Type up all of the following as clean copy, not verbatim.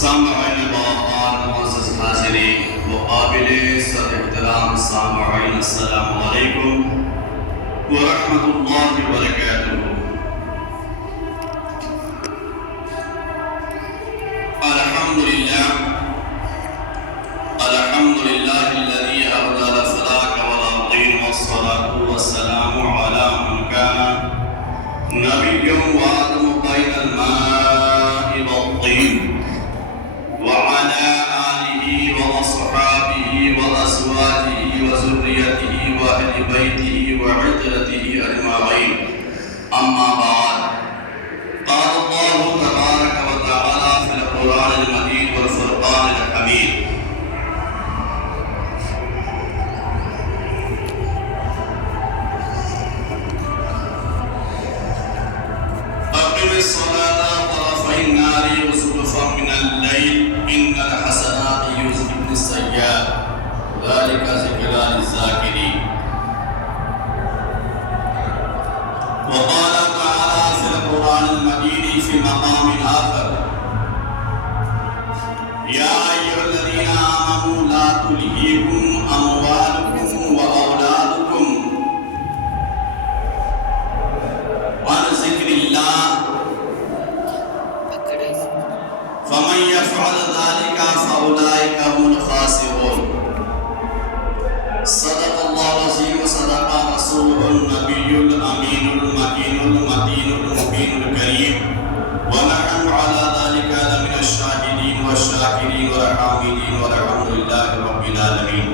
سامعین باوقار معزز حاضرین و قابل سر احترام سامعین، السلام علیکم ورحمۃ اللہ وبرکاتہ۔ الحمد للہ الذی ابدل فلاک والارضین والصلاة والسلام علی من کان نبیا وآدم بین الماء والطین وعلى آله وأصحابه وأزواجه وذريته وأهل بيته وعترته أجمعين، أما بعد، قال الله تبارك وتعالى في القرآن المجيد والفرقان الحميد: أقم الصلاة طرفي النهار وزلفا من الليل إن الحسنات يذهبن السيئات ذلك ذكرى للذاكرين. وقال تعالى في القرآن المجيد في مقام آخر: يا أيها الذين آمنوا لا تلهكم أموالكم وأولادكم عن ذكر الله فمن يفعل ذلك فأولئك هم الخاسرون. صدق الله العظيم وصدق رسوله النبي الأمين المكين المتين المبين الكريم، ونحن على ذلك لمن الشاهدين والشاكرين والحامدين والحمد لله رب العالمين.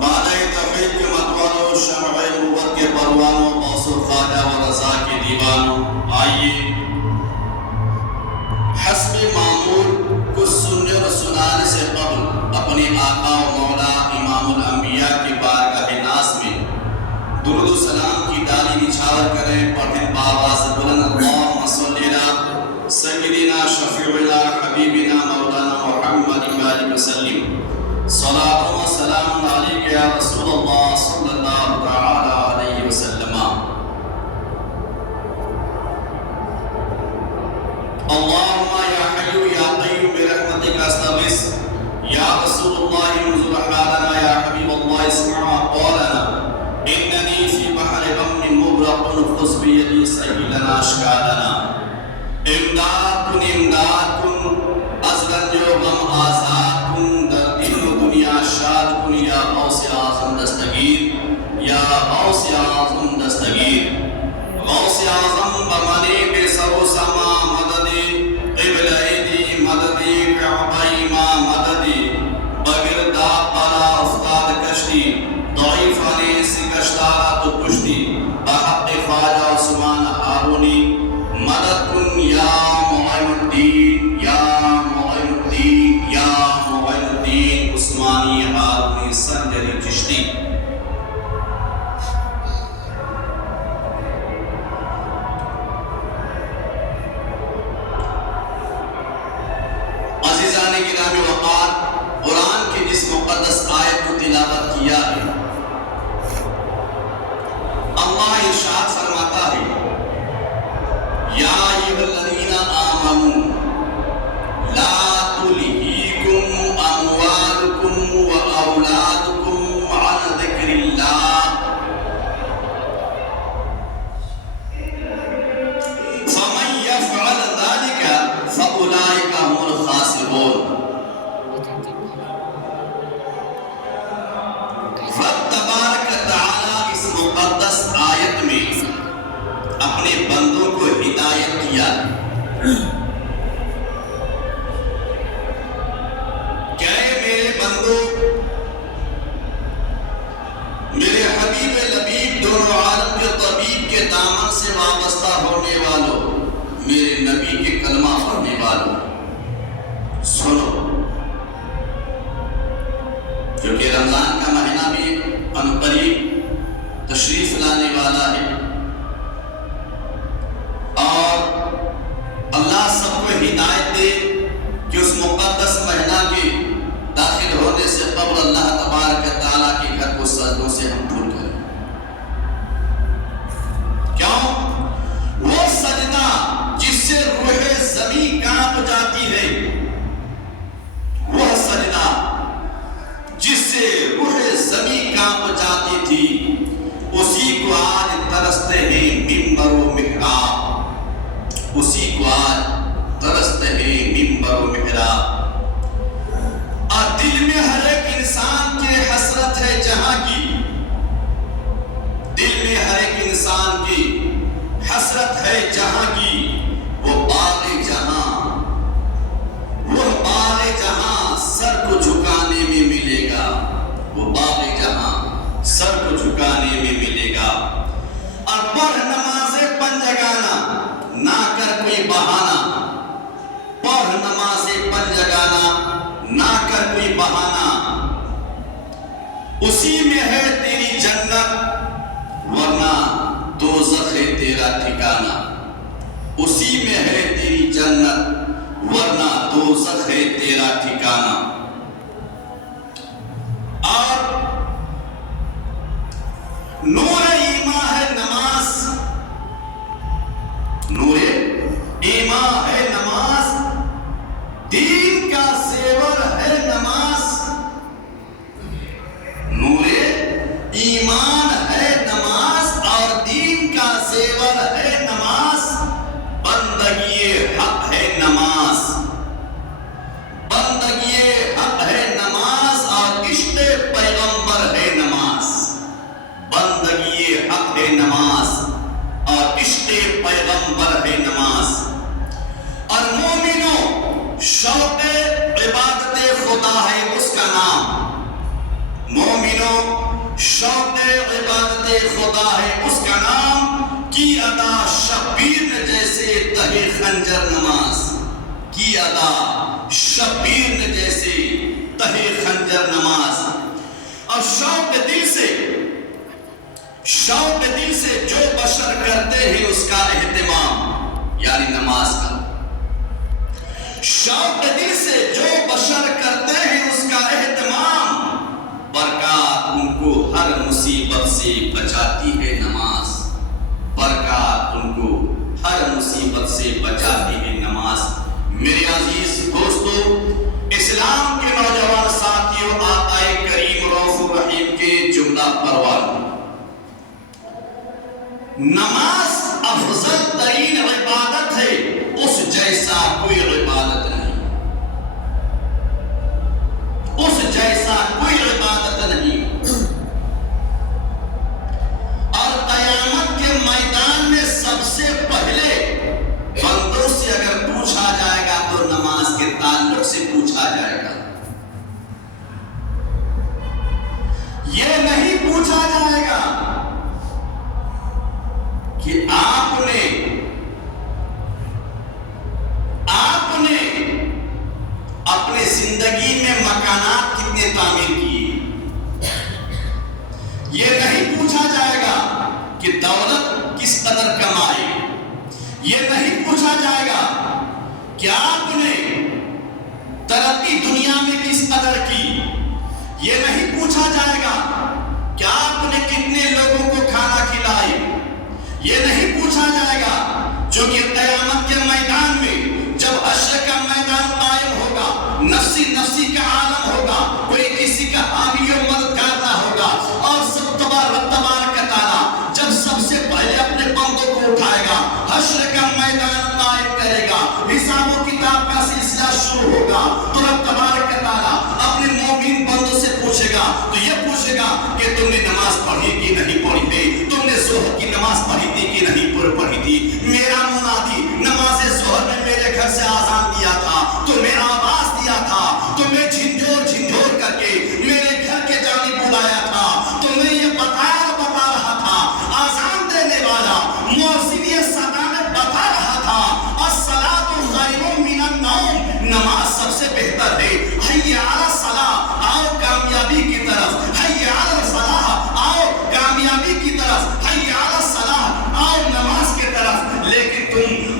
بعد توحید کے متوالوں، شمع نبوت کے پروانوں، غوث و خواجہ و رضا کے دیوانوں، آئیے حسب معمول کچھ سننے اور سنانے سے قبل اپنے آقا و مولا امام الانبیاء کی بارگاہ ناز میں درود و سلام کی ڈالی نچھاور کریں، پڑھیں بآواز بلند: اللہم صلی علی سیدنا شفیعنا حبیبنا مولانا محمد وآلہ وسلم، صلاۃ و سلام علیک یا رسول اللہ صلی اللہ تعالی علیہ وسلم۔ اللهم يا حي يا قيوم برحمتك استغيث، يا رسول الله انظر حالنا، يا حبيب الله اسمع قولنا، انني في بحر غم مغرق خذ بيدي سهل لنا اشكالنا۔ امداد کن امداد کن، از رنج و غم آزاد کن، در دین و دنیا شاد کن، یا غوث اعظم دستگیر، یا غوث اعظم دستگیر۔ غوث اعظم بمنے بے سر و سما مددی، قبل ایدی مددی، کعبہ ما مددی، بگردہ قلا افتاد کشتی، ضعیفانے سکشتارا تو کشتی، بحق خواجہ عثمان ہارونی مدد کن، یا معین الدین، یا معین الدین، یا معین الدین عثمانی ہارونی سنجری چشتی۔ بہانہ، پڑھ نمازیں پل جگانا، نہ کر کوئی بہانہ، اسی میں ہے تیری جنت ورنہ دوزخ ہے تیرا ٹھکانہ، اسی میں ہے تیری جنت ورنہ دوزخ ہے تیرا ٹھکانہ۔ اور نور ایمان ہے نماز، نور ایمان ہے نماز، دین کا زیور ہے نماز، نور ایمان ہے نماز اور دین کا زیور ہے نماز، بندگی حق ہے نماز، بندگی حق ہے نماز اور عشق پیغمبر ہے نماز، بندگی حق ہے نماز اور عشق پیغمبر ہے نماز۔ اور مومنوں، شوق عبادت خدا ہے اس کا نام، مومنوں شوق عبادت خدا ہے اس کا نام، کی ادا شبیر نے جیسے تہے خنجر نماز، کی ادا شبیر نے جیسے تہے خنجر نماز۔ اور شوق دل سے جو بشر کرتے ہیں اس کا اہتمام، یعنی نماز کا، شوق دل سے جو بشر کرتے ہیں اس کا اہتمام، برکات ان کو ہر مصیبت سے بچاتی ہے نماز، برکات ان کو ہر مصیبت سے بچاتی ہے نماز۔ میرے عزیز دوستو، اسلام کے نوجوان ساتھیوں، آقا کریم رؤوف الرحیم کے جملہ پروان، نماز افضل ترین عبادت ہے، اس جیسا کوئی عبادت نہیں، اس جیسا کوئی عبادت نہیں۔ اور قیامت کے میدان میں سب سے پہلے بندوں سے اگر پوچھا جائے گا تو نماز کے تعلق سے پوچھا جائے گا، یہ نہیں پوچھا جائے گا کہ آپ نے اپنے زندگی میں مکانات کتنے تعمیر کیے، یہ نہیں پوچھا جائے گا کہ دولت کس قدر کمائی، یہ نہیں پوچھا جائے گا کہ آپ نے ترقی دنیا میں کس قدر کی، یہ نہیں پوچھا جائے گا کہ آپ نے کتنے لوگوں کو کھانا کھلائی، یہ نہیں پوچھا جائے گا، جو کہ قیامت کے میدان میں جب حشر کا میدان قائم ہوگا، نفسی نفسی کا عالم ہوگا، کوئی کسی کا حامی و مددگار نہ ہوگا، اور سب تبارک تعالیٰ جب سب سے پہلے اپنے بندوں کو اٹھائے گا، حشر کا میدان قائم کرے گا، حساب و کتاب کا سلسلہ شروع ہوگا، تو رب تبارک تعالیٰ اپنے مومن بندوں سے پوچھے گا، تو یہ پوچھے گا کہ تم نے نماز پڑھی کہ نہیں پڑھی تھی، تم نے ظہر کی نماز پڑھی تھی کہ نہیں پڑھی تھی۔ میرا منادی نماز ظہر میں میرے گھر سے آذان دیا تھا، تو میں آواز دیا تھا، تو میں جھنجھور کر کے میرے گھر کے جانب بلایا تھا، تو میں یہ بتا رہا تھا، آذان دینے والا مؤذن یہ صدا میں بتا رہا تھا، الصلاۃ خیر من النوم، نماز سب سے بہتر ہے، حی علی الصلاۃ، آؤ کامیابی کی طرف، حی علی الفلاح، آؤ کامیابی کی طرف، حی علی الصلاۃ، آؤ نماز کی طرف۔ لیکن تم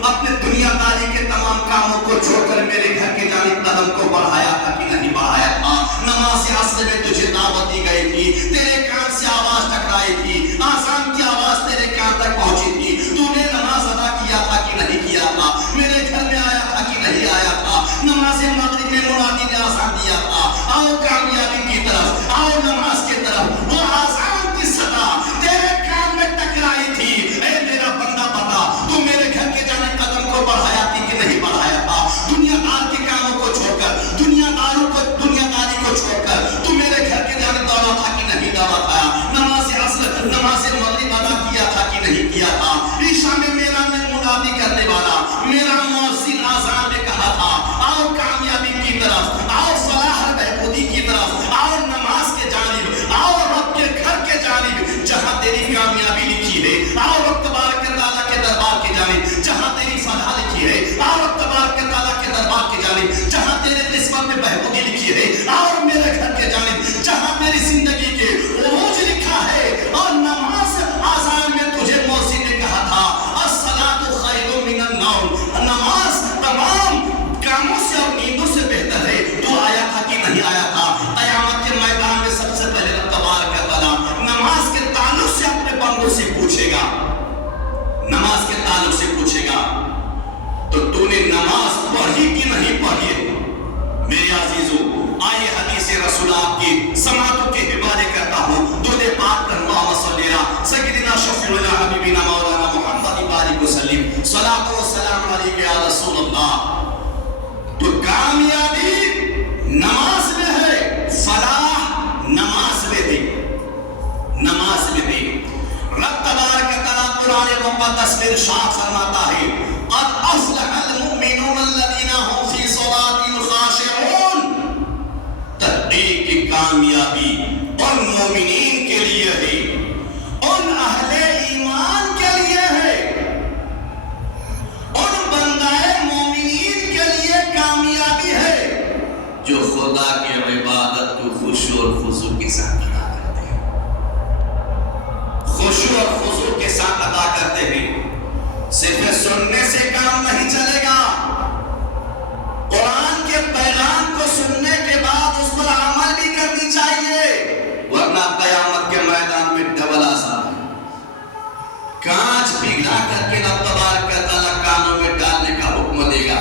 اپنے دنیا داری کے تمام کاموں کو چھوڑ کر میرے گھر کی جانب قدم کو بڑھایا تھا کہ نہیں بڑھایا تھا؟ نماز عصر میں تجھے دعوت دی گئی تھی، تیرے کان سے آواز ٹکرائی تھی، آذان کی آواز تیرے کان تک پہنچی تھی، تو نے نماز ادا کیا تھا کہ نہیں کیا تھا؟ میرے گھر میں آیا تھا کہ نہیں آیا تھا؟ نماز مغرب میں منادی نے آذان دیا تھا، آؤ کامیابی کی طرف، آؤ نماز کی طرف، وہ آذان کی صدا تیرے کان میں ٹکرائی تھی، اے میرا بندہ بتا، تو میرے گھر کے جانے قدم کو بڑھایا تھی کہ نہیں بڑھایا تھا؟ دنیا دار کے کاموں کو چھوڑ کر، دنیا داری کو چھوڑ کر تو میرے گھر کے جانے دوڑا تھا کہ نہیں دوڑا تھا؟ نماز عصر نماز مغرب ادا کیا تھا کہ نہیں کیا تھا؟ عشاء میں میرا منادی کرنے والا میرا مؤذن آذان میں کہا تھا، آؤ کامیابی کی طرف، آؤ فلاح بہبودی کی طرف، آؤ نماز کے جانب، آؤ رب کے گھر کے جانب جہاں تیری کامیابی لکھی ہے، آؤ رب تبارک تعالیٰ کے دربار کی جانب جہاں تیری فلاح لکھی ہے، تعلق سے پوچھے گا تو تو نے نماز پڑھی کہ نہیں پڑھی؟ میرے عزیزو، آئے حدیث رسول آپ کی سماعتوں کے حوالے کرتا ہوں۔ درود پاک پر اللہم صلی علی سیدنا شفیعنا حبیبنا مولانا محمد بارک وسلم، صلاۃ و سلام علیک یا رسول اللہ۔ تو کامیابی نماز میں ہے، فلاح نماز میں ہے، نماز میں ہے۔ رب تبارک و تعالیٰ قرآن مقدس میں ارشاد فرماتا ہے قد افلح المؤمنون الذین هم فی صلاتهم خاشعون۔ تحقیق کی کامیابی ان مومنین کے لیے ہے، ان اہل ایمان کے لیے ہے، ان بندائے مومنین کے لیے کامیابی ہے جو خدا کی عبادت کو خشوع اور خضوع کے ساتھ ادا کرتے ہیں، خشوع اور خضوع کے ساتھ ادا کرتے ہیں۔ صرف سننے سے کام نہیں چلے گا، قرآن کے پیغام کو سننے کے بعد اس پر عمل بھی کرنی چاہیے، ورنہ قیامت کے میدان میں ڈبل آزاد ہے۔ کانچ پگھلا کر کے رب تبارک و تعالیٰ کانوں میں ڈالنے کا حکم دے گا۔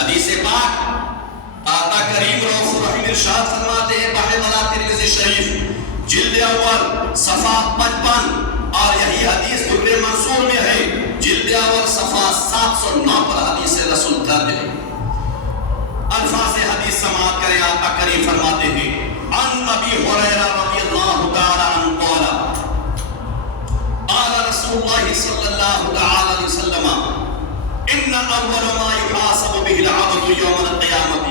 حدیث پاک آقا کریم رؤوف الرحیم ارشاد فرماتے ہیں بحر والا ترمذی شریف جلد اول صفحہ 55، اور یہی حدیث در منصور میں ہے جلد اول صفحہ 709 پر حدیث رسول درج ہے۔ الفاظ حدیث سماعت کریں، آقا کریم فرماتے ہیں عن ابی ہریرہ رضی اللہ تعالی عنہ قال قال رسول اللہ صلی اللہ تعالی علیہ وسلم ان اول ما يحاسب به العبد يوم القيامة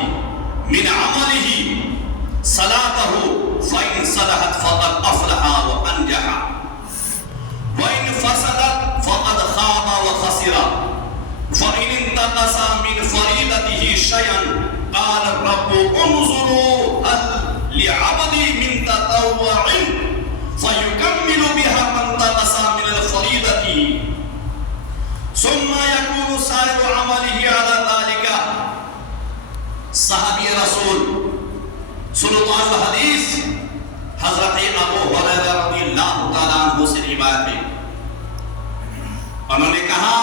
من عمله صلاته فإن صلحت فقد أفلح وأنجح وإن فسدت فقد خاب وخسر فإن انتقص من فريضته شيئا قال الرب انظروا هل لعبدي من تطوع فيكمل بها ما انتقص من الفريضة ثم يكون سائر عمله على ذلك۔ صحابی رسول صلی اللہ علیہ حدیث حضرت ابو ہریرہ رضی اللہ تعالیٰ عنہ سے روایت ہے، انہوں نے کہا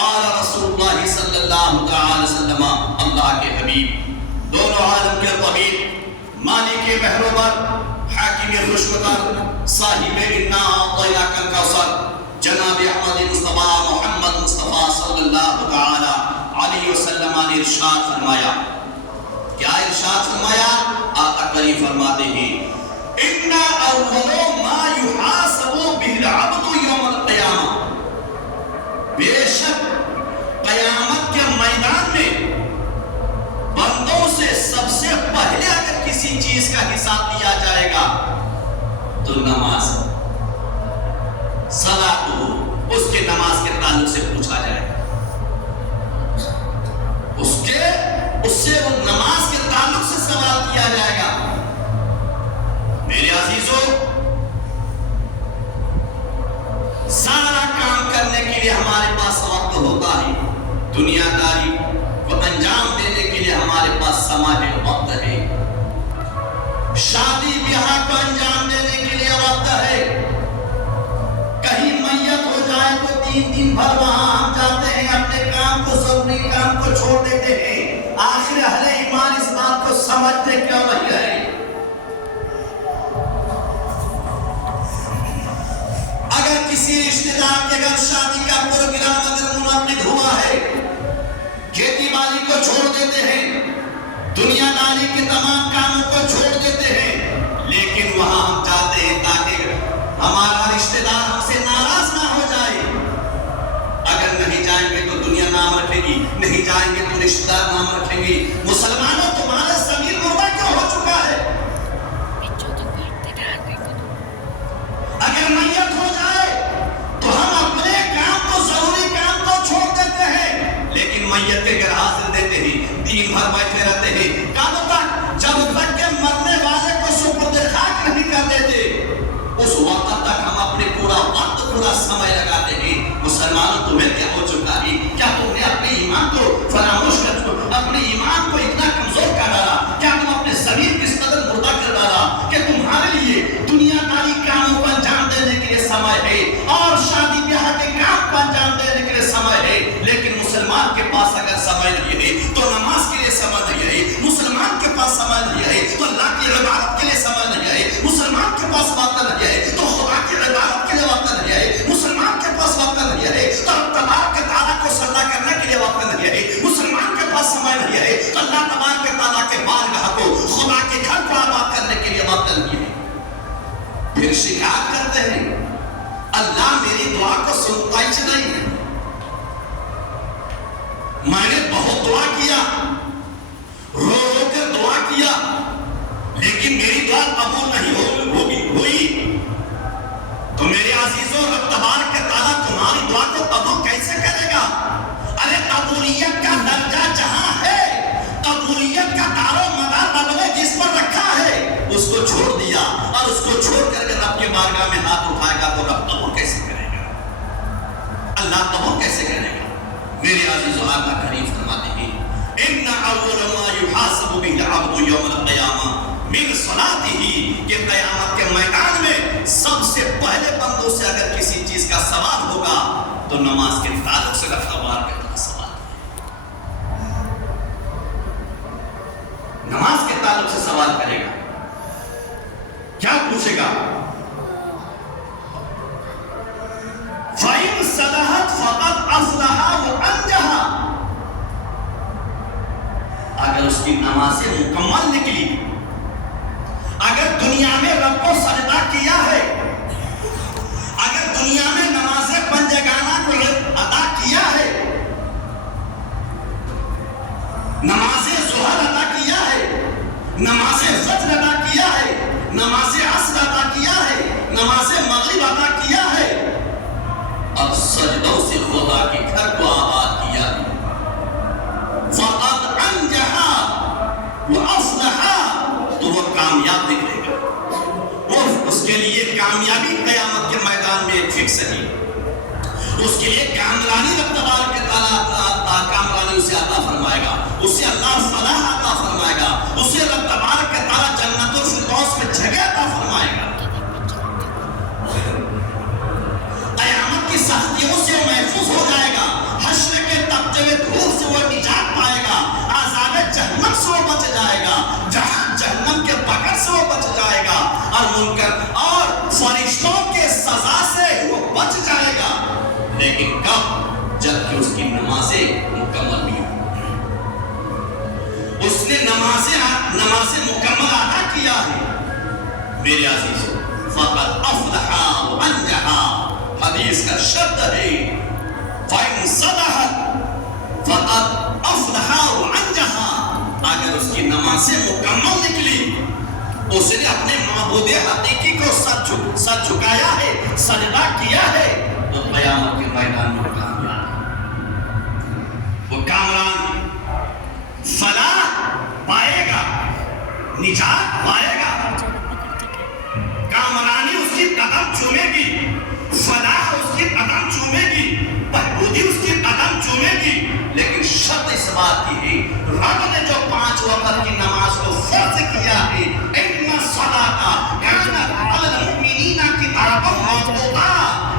قال رسول اللہ صلی اللہ تعالی وسلم، اللہ کے حبیب دونوں عالم کے طبیب مالک محروبر حاکم خوشبخر صاحب انا اعطیناک الکوثر جناب احمد مصطفیٰ محمد مصطفیٰ صلی اللہ تعالی علیہ وسلم نے ارشاد فرمایا، کیا ارشاد فرمایا؟ آقا کریم فرماتے ہیں ان اول ما يحاسب به العبد يوم القیامہ، بے شک قیامت کے میدان میں بندوں سے سب سے پہلے اگر کسی چیز کا حساب دیا جائے گا تو نماز، صلاۃ، اس کے نماز کے تعلق سے پوچھا جائے گا، اس سے وہ نماز کے تعلق سے سوال کیا جائے گا۔ میرے عزیزو، سارا کام کرنے کے لیے ہمارے پاس وقت ہوتا ہے، دنیا داری کو انجام دینے کے لیے ہمارے پاس سماج وقت ہے، شادی بیاہ کو انجام دینے کے لیے وقت ہے، کہیں میت ہو جائے تو 3 دن بھر وہاں ہم جاتے ہیں، اپنے کام کو، ضروری کام کو چھوڑ دیتے ہیں۔ آخر اہل ایمان اس بات کو سمجھتے کیا وہی ہے؟ اگر کسی رشتہ دار کے گھر شادی کا پروگرام اگر منعقد ہوا ہے، کھیتی باڑی کو چھوڑ دیتے ہیں، دنیا داری کے تمام کاموں کو چھوڑ دیتے ہیں، لیکن وہاں ہم جاتے ہیں تاکہ ہمارا رشتہ دار ہم سے ناراض نہ ہو جائے۔ اگر نہیں جائیں گے تو دنیا نام رکھے گی، نہیں جائیں گے تو رشتہ دار نام رکھیں گے۔ مسلمانوں تمہارا ضمیر مردہ کیوں ہو چکا ہے؟ اگر میت ہو جائے تو ہم اپنے کام کو، ضروری کام کو چھوڑ دیتے ہیں، لیکن میت کے گھر حاضر دیتے ہیں، دن بھر بیٹھے رہتے ہیں، کب تک؟ جب تک کہ مرنے والے کو سپرد خاک نہیں کر دیتے، اس وقت تک ہم اپنے پورا وقت، پورا سمے لگاتے ہیں۔ مسلمانوں تمہیں کیا ہو چکا ہے؟ کیا تم نے اپنے ایمان کو فراموش کر چکا، اپنے ایمان کو اتنا کمزور کر ڈالا؟ کیا تم اپنے ضمیر کس قدر مردہ کر ڈالا کہ تمہارے لیے دنیا داری کاموں کو انجام دینے کے لیے سمے ہے اور شادی بیاہ کو انجام دینے کے لیے سمے ہے، لیکن مسلمان کے پاس اگر سمے نہیں ہے تو نماز کے لیے سمے نہیں ہے، مسلمان کے پاس سمے نہیں ہے تو اللہ کی عبادت کے لیے سمے نہیں ہے، مسلمان کے پاس وقت نہیں ہے تو خدا کی عبادت کے لیے وقت نہیں ہے، مسلمان کے پاس وقت نہیں ہے تو تبارک تعالیٰ کو سجدہ کرنے کے لیے وقت نہیں ہے، مسلمان کے پاس سمے نہیں ہے تو اللہ تبارک تعالیٰ کے بارگاہ کو، خدا کے گھر کو آباد کرنے کے لیے وقت نہیں ہے۔ پھر شکایت کرتے ہیں اللہ میری دعا کو سنتا ہی نہیں ہے، میں نے بہت دعا کیا، رو رو کر دعا کیا، لیکن میری دعا قبول نہیں ہوئی، تو میرے عزیزوں رب تبارک تعالیٰ تمہاری دعا کو قبول کیسے کرے گا؟ ارے قبولیت کا درجہ جہاں ہے، قبولیت کا دار و مدار رب نے جس پر رکھا ہے اس کو چھوڑ دیا، اور اس کو چھوڑ کر رب کے بارگاہ میں ہاتھ اٹھائے گا تو رب قبول کیسے کرے گا؟ اللہ قبول کیسے کرے گا؟ میرے عزیزوں اللہ کریم فرماتے ہیں ان اول ما يحاسب به العبد يوم القيامه من صلاته، کہ قیامت کے میدان میں سب سے پہلے بندوں سے اگر کسی چیز کا سوال ہوگا تو نماز کے تعلق سے رب تبارک کا سوال ہے، نماز کے تعلق سے سوال کرے گا، کیا پوچھے گا؟ فَإِن صَلَحَتْ فَقَدْ أَصْلَحَ وَأَنْجَحَ، اگر اس کی نمازیں مکمل نکلی، اگر دنیا میں رب کو سجدہ کیا ہے، اگر دنیا میں نمازیں پنجگانہ کو ادا کیا ہے، نماز ظہر ادا کیا ہے، نماز فجر ادا کیا ہے، نماز عصر ادا کیا ہے، نماز مغرب ادا کیا ہے، اب سجدوں سے خدا کے گھر کو آباد کیا، فقط انجحا واصلحا، تو وہ کامیاب نکلے گا، اور اس کے لیے کامیابی قیامت کے میدان میں ایک فکس ہے، اس کے لیے کامرانی رب تبارک تعالیٰ کامرانی اسے عطا فرمائے گا، اسے اللہ فلاح عطا فرمائے گا، اسے رب تبارک تعالیٰ جنت الفردوس میں جگہ عطا فرمائے گا، قیامت کی سختیوں سے وہ محفوظ ہو جائے گا، حشر کے تپتے ہوئے دھوپ سے وہ نجات پائے گا، عذاب جہنم سے وہ بچ جائے گا، جہنم کے پکڑ سے وہ بچ جائے گا، اور منکر اور فرشتوں کے سزا سے وہ بچ جائے گا، لیکن کب؟ جب کہ اس کی نمازیں مکمل بھی ہوں، اس نے نمازیں مکمل ادا کیا ہے، میرے عزیزوں فقط افلح وانجح، حدیث کا شرط ہے فَإِن صَلَحَتْ فَقَدْ أَفْلَحَ وَأَنْجَحَ، اگر اس کی نمازیں مکمل نکلی، اس نے اپنے معبود حقیقی کو سر جھکایا ہے، سجدہ کیا ہے، تو قیامت کے میدان میں کامیاب ہے، وہ کامران فلاح پائے گا، نجات پائے گا، کامرانی اس کی قدم چومے گی، فلاح اس کی قدم چومے گی، بہبودی اس کی قدم چومے گی، لیکن شرط اس بات کی ہے رب نے جو 5 وقت کی نماز کو فرض کیا ہے، ان الصلاۃ کانت علی المؤمنین کتابا موقوتا،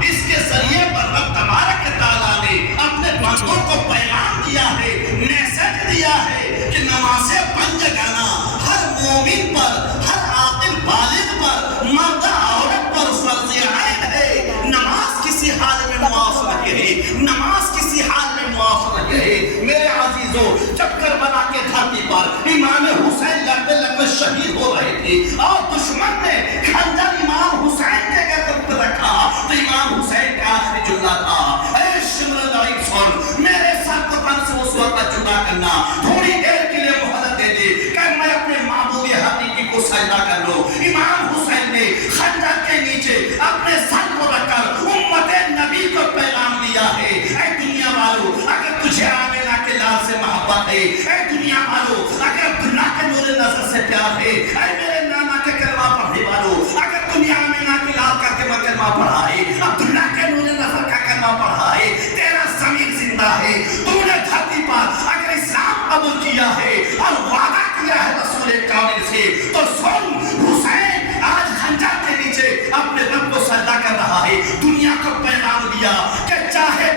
اس کے ذریعے پر رب تبارک تعالیٰ نے اپنے بندوں کو پیغام دیا ہے، میسج دیا ہے کہ نمازیں پنجگانہ ہر مومن پر، ہر عاقل بالغ پر، مرد عورت پر فرض عین ہے، نماز کسی حال میں معاف نہیں ہے، نماز کسی حال میں معاف نہیں ہے، میرے عزیزوں جب کربلا کے دھرتی پر امام حسین لڑتے لڑتے شہید ہو رہے تھے اور دشمن نے خنجر امام حسین کے گردن پر رکھا، تو امام حسین کا آخری جملہ تھا اے شمر ضعیف سن، میرے سر کو تن سے اس وقت جدا کرنا، تھوڑی دیر کے لیے مہلت دے دے کہ میں اپنے معبود حقیقی کو سجدہ کر لوں۔ امام حسین نے خنجر کے نیچے اپنے سر کو رکھ کر امت نبی کو پیغام دیا ہے، اے دنیا والو اگر تجھے آمینہ کے لال سے محبت ہے، اے دنیا والو اگر عبداللہ کے نور نظر سے پیار ہے، اے میرے نانا کے کلمہ پڑھنے والو اگر تمہیں آمینہ کے لال کا کلمہ پڑھا ہے، عبداللہ کے نور نظر کا کلمہ پڑھا ہے، تیرا ضمیر زندہ ہے، تو نے دھرتی پر اگر اسلام قبول کیا ہے اور وعدہ کیا ہے رسول کامل سے، تو سن حسین آج خنجر کے نیچے اپنے رب کو سجدہ کر رہا ہے، دنیا کو پیغام دیا کہ چاہے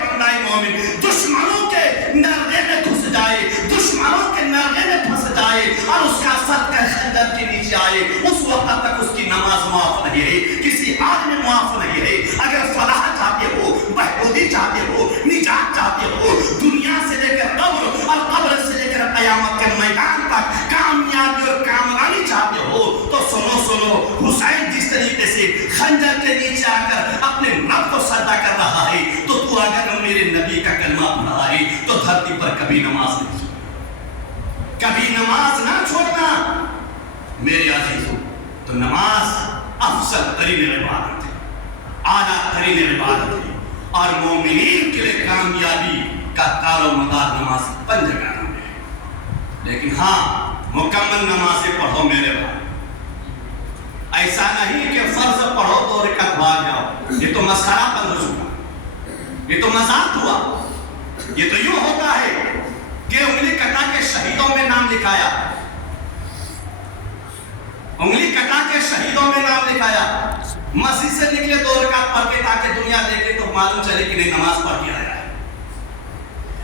وقت تک اس کی نماز معاف نہیں ہے، کسی حال میں معاف نہیں ہے۔ اگر فلاح چاہتے ہو، بہبودی چاہتے ہو، نجات چاہتے ہو، دنیا سے لے کر قبر اور قبر سے لے کر قیامت کے میدان تک کامیابی اور کامرانی چاہتے ہو تو سنو، حسین جس طریقے سے خنجر کے نیچے آ کر اپنے رب کو سجدہ کر رہا ہے تو اگر میرے نبی کا کلمہ پڑھ رہا ہے تو دھرتی پر کبھی نماز نہیں چھوڑنا، کبھی نماز نہ چھوڑنا میرے عزیزوں۔ تو نماز افضل ترین عبادت ہے، اعلیٰ ترین عبادت ہے، اور مومنین کے لیے کامیابی کا دار و مدار نماز 5 جگہ میں ہے۔ لیکن ہاں مکمل نمازیں پڑھو میرے بھائی، ایسا نہیں کہ فرض پڑھو 2 رکعت بھاگ جاؤ، یہ تو مسخرہ بند ہو چکا، یہ تو مذاق ہوا۔ یہ تو یوں ہوتا ہے کہ انگلی کٹا کے شہیدوں میں نام لکھایا، انگلی کٹا کے شہیدوں میں نام لکھایا، مسجد سے نکلے 2 رکعت پڑھ کے تاکہ دنیا دیکھے تو معلوم چلے کہ نہیں نماز پڑھ کے آیا ہے۔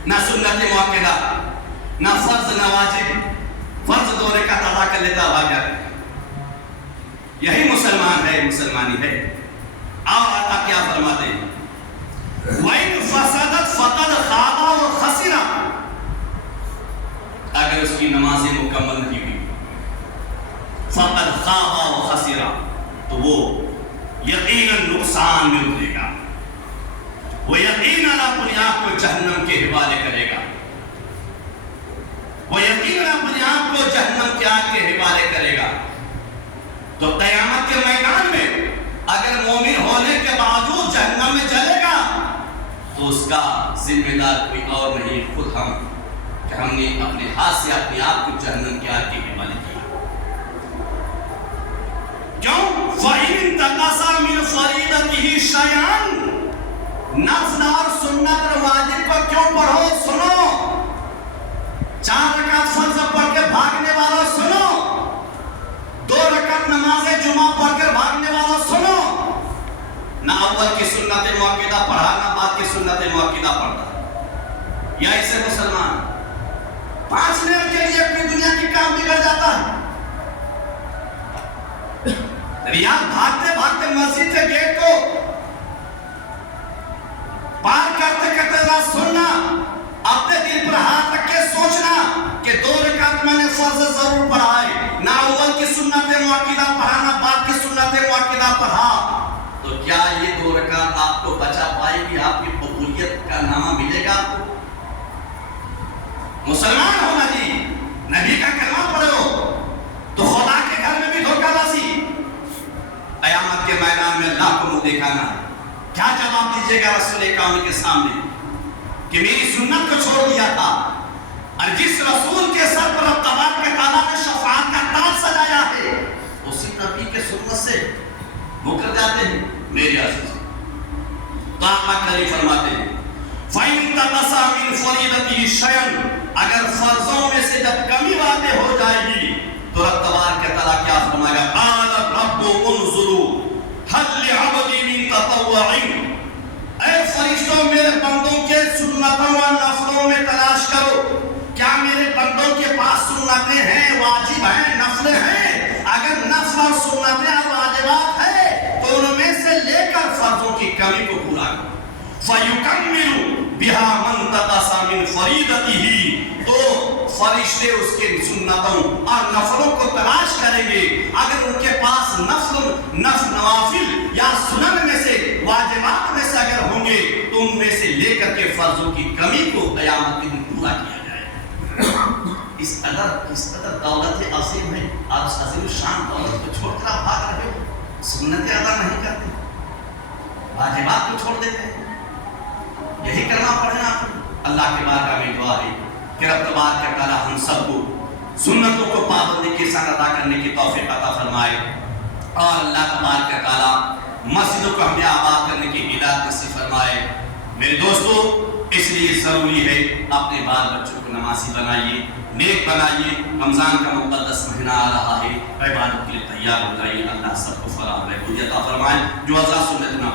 نہ سنت مؤکدہ، نہ فرض، نہ واجب، فرض 2 رکعت ادا کر لیتا بھاگ جاتا۔ یہی مسلمان ہے، مسلمانی ہے۔ اور آقا کیا فرماتے ہیں؟ وَإِنْ فَسَدَتْ فَقَدْ خَابَ وَخَسِرَ، اگر اس کی نمازیں مکمل نہیں ہوئی فَقَدْ خَابَ وَخَسِرَ تو وہ یقیناً نقصان میں اترے گا، وہ یقیناً اپنے آپ کو جہنم کے حوالے کرے گا، وہ یقیناً اپنے آپ کو جہنم کے آگ کے حوالے کرے گا۔ تو قیامت کے میدان میں اگر مومن ہونے کے باوجود جہنم میں جلے گا تو اس کا ذمہ دار کوئی اور نہیں، خود ہم، کہ ہم نے اپنے ہاتھ سے اپنے آپ کو جہنم کے آگ کے حوالے کیا۔ کیوں؟ فَإِن تَقَصَ مِنْ فَرِيضَتِهِ شَيْئًا، نفل اور سنت اور واجب کو کیوں پڑھو؟ سنو، 4 رکعت فرض پڑھ کے بھاگنے والا سنو، 2 رکعت نماز جمعہ پڑھ کر بھاگنے والا سنو، نہ اول کی سنت مؤکدہ پڑھا نہ بعد کی سنت مؤکدہ پڑھتا، یا اس سے مسلمان 5 منٹ کے لیے اپنی دنیا کی کام بگڑ جاتا ہے۔ ریاض بھاگتے بھاگتے مسجد کے گیٹ کو پار کرتے کرتے ذرا سننا، اپنے دل پر ہاتھ رکھ کے سوچنا کہ 2 رکعت میں نے فرض ضرور پڑھا ہے، نہ اول کی سنت مؤکدہ پڑھا نہ بعد کی سنت مؤکدہ پڑھا، تو کیا یہ 2 رکعت آپ کو بچا پائے گی؟ آپ کی قبولیت کا نامہ ملے گا آپ کو؟ مسلمان ہونا جی، نبی کا کلمہ پڑھو تو خدا کے گھر میں بھی دھوکہ بازی، قیامت کے میدان میں اللہ کو منہ دکھانا ہے۔ کیا جواب دیجیے گا رسول کون کے سامنے کہ میری سنت کو چھوڑ دیا تھا، اور جس رسول کے سر پر اب تبارک و تعالیٰ نے شفاعت کا تاج سجایا ہے اسی نبی کے سنت سے مکر جاتے ہیں؟ میرے عزیز تو آقا کریم فرماتے ہیں فَإِن تَقَصَ مِنْ فَرِيضَتِهِ شَيْئًا، اگر فرضوں میں سے جب کمی واقع ہو جائے گی تو رب تبارک و تعالیٰ کیا فرمائے گا؟ قَالَ الرَّبُّ انظُرُوا هَلْ لِعَبْدِي مِن تَطَوُّعٍ، اے فرشتوں میرے بندوں کے سنتوں اور نفلوں میں تلاش کرو، کیا میرے بندوں کے پاس سنتیں ہیں، واجب ہیں، نفلیں ہیں؟ اگر نفل اور سنتیں اور واجبات ہیں تو ان میں سے لے کر فرضوں کی کمی کو پورا کرو۔ فَيُكَمِّلُ بِهَا مَن تَقَصَ مِنْ فَرِيضَتِهِ، تو فرشتے اس کے سنتوں اور نفلوں کو تلاش کریں گے، اگر ان کے پاس نوافل یا سنن میں سے واجبات میں سے اگر ہوں گے تو ان میں سے لے کر کے فرضوں کی کمی کو قیامت کے دن پورا کیا جائے گا۔ اس قدر دولت عظیم ہے، آپ اس عظیم شان دولت کو چھوڑ کر آپ بھاگ رہے ہو، سنتیں ادا نہیں کرتے، واجبات کو چھوڑ دیتے ہیں۔ یہی کلمہ پڑھنا اللہ کے بارگاہ میں دعا ہے کہ رب تبارک و تعالیٰ ہم سب کو سنتوں کو پابندی کے ساتھ ادا کرنے کی توفیق عطا فرمائے، اور اللہ تبارک و تعالیٰ مسجدوں کو ہمیں آباد کرنے کی ہدایت نصیب فرمائے۔ میرے دوستو، اس لیے ضروری ہے اپنے بال بچوں کو نمازی بنائیے، نیک بنائیے، رمضان کا مقدس مہینہ آ رہا ہے، عبادت کے لیے تیار ہو جائیے۔ اللہ سب کو فلاح و بہبود عطا فرمائے۔ جو حضرات سنت نہ